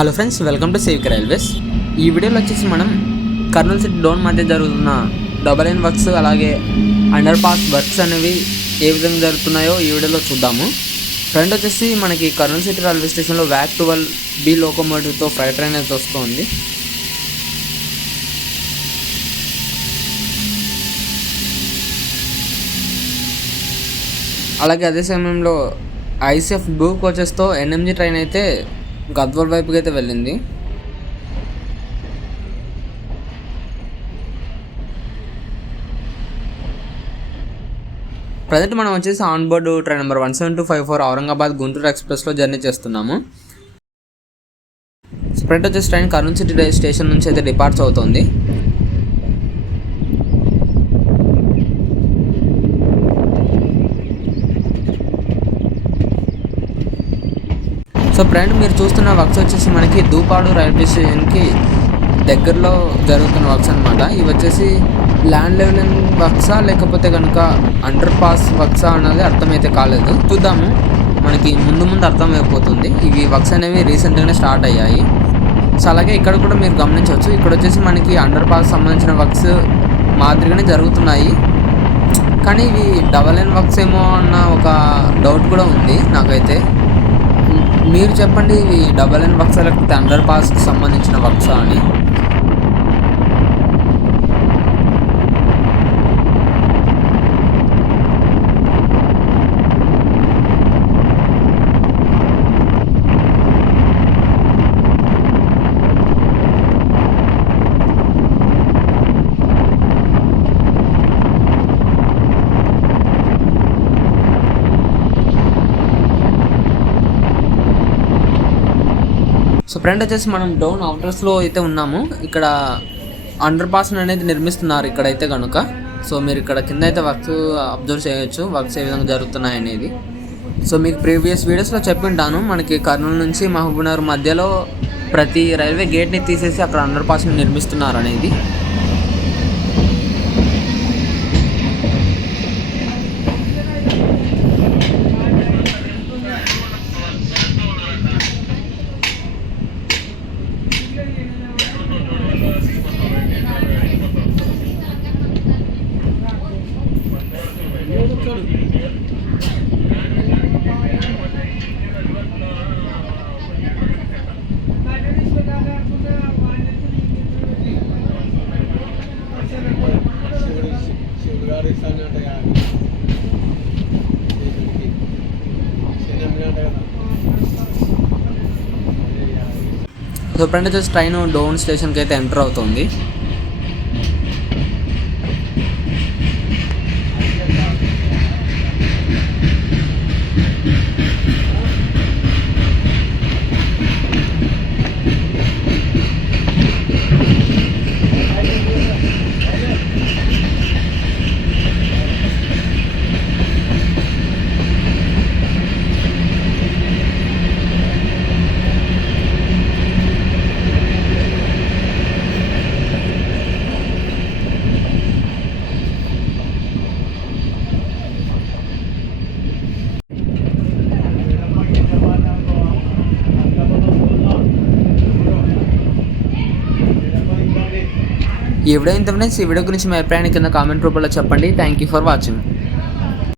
Hello friends, welcome to Sevik railways. ఈ వీడియోలో వచ్చేసి మనం కర్నూలు సిటీ డౌన్ మధ్య జరుగుతున్న డబల్ లైన్ వర్క్స్ అలాగే అండర్ పాస్ వర్క్స్ అనేవి ఏ విధంగా జరుగుతున్నాయో ఈ వీడియోలో చూద్దాము. ఫ్రెండ్ వచ్చేసి మనకి కర్నూలు సిటీ రైల్వే స్టేషన్లో వ్యాక్ 12B లోకోమోటివ్తో ఫ్రైట్ ట్రైన్ అయితే వస్తుంది. అలాగే అదే సమయంలో ICF బ్లూ కోచెస్తో NMG ట్రైన్ అయితే గద్వాల్ వైపుకి అయితే వెళ్ళింది. ప్రజెంట్ మనం వచ్చేసి ఆన్ బోర్డు ట్రైన్ నెంబర్ 17254 ఔరంగాబాద్ గుంటూరు ఎక్స్ప్రెస్లో జర్నీ చేస్తున్నాము. స్ప్రెడ్ వచ్చేసి ట్రైన్ కర్నూలు సిటీ స్టేషన్ నుంచి అయితే డిపార్ట్స్ అవుతుంది. సో ఫ్రెండ్, మీరు చూస్తున్న వర్క్స్ వచ్చేసి మనకి దూపాడు రైల్వే స్టేషన్కి దగ్గరలో జరుగుతున్న వర్క్స్ అనమాట. ఇవి వచ్చేసి ల్యాండ్ లెవెలింగ్ వర్క్సా లేకపోతే కనుక అండర్ పాస్ వర్క్సా అన్నది అర్థమైతే కాలేదు. చూద్దాము, మనకి ముందు అర్థమైపోతుంది. ఇవి వర్క్స్ అనేవి రీసెంట్గానే స్టార్ట్ అయ్యాయి. సో అలాగే ఇక్కడ కూడా మీరు గమనించవచ్చు, ఇక్కడ వచ్చేసి మనకి అండర్ పాస్ సంబంధించిన వర్క్స్ మాదిరిగానే జరుగుతున్నాయి. కానీ ఇవి డబల్ లైన్ వర్క్స్ ఏమో అన్న ఒక డౌట్ కూడా ఉంది నాకైతే. మీరు చెప్పండి, ఇవి డబల్ లైన్ వర్క్సా లేకపోతే అండర్ పాస్కి సంబంధించిన వర్క్సా అని. సో ఫ్రెండ్ వచ్చేసి మనం డౌన్ అవుటర్స్లో అయితే ఉన్నాము. ఇక్కడ అండర్ పాస్ అనేది నిర్మిస్తున్నారు ఇక్కడైతే కనుక. సో మీరు ఇక్కడ కింద అయితే వర్క్స్ అబ్జర్వ్ చేయొచ్చు, వర్క్స్ ఏ విధంగా జరుగుతున్నాయి అనేది. సో మీకు ప్రీవియస్ వీడియోస్లో చెప్పింటాను, మనకి కర్నూలు నుంచి మహబూబ్నగర్ మధ్యలో ప్రతి రైల్వే గేట్ని తీసేసి అక్కడ అండర్ పాస్ని నిర్మిస్తున్నారు అనేది. సో ఫ్రెండ్ వచ్చేసి ట్రైన్ డౌన్ స్టేషన్కి అయితే ఎంటర్ అవుతుంది. ఈ వీడియో ఇంత ఫ్రెండ్స్. ఈ వీడియో గురించి మీ అభిప్రాయాన్ని కింద కామెంట్ రూపంలో చెప్పండి. Thank you for watching.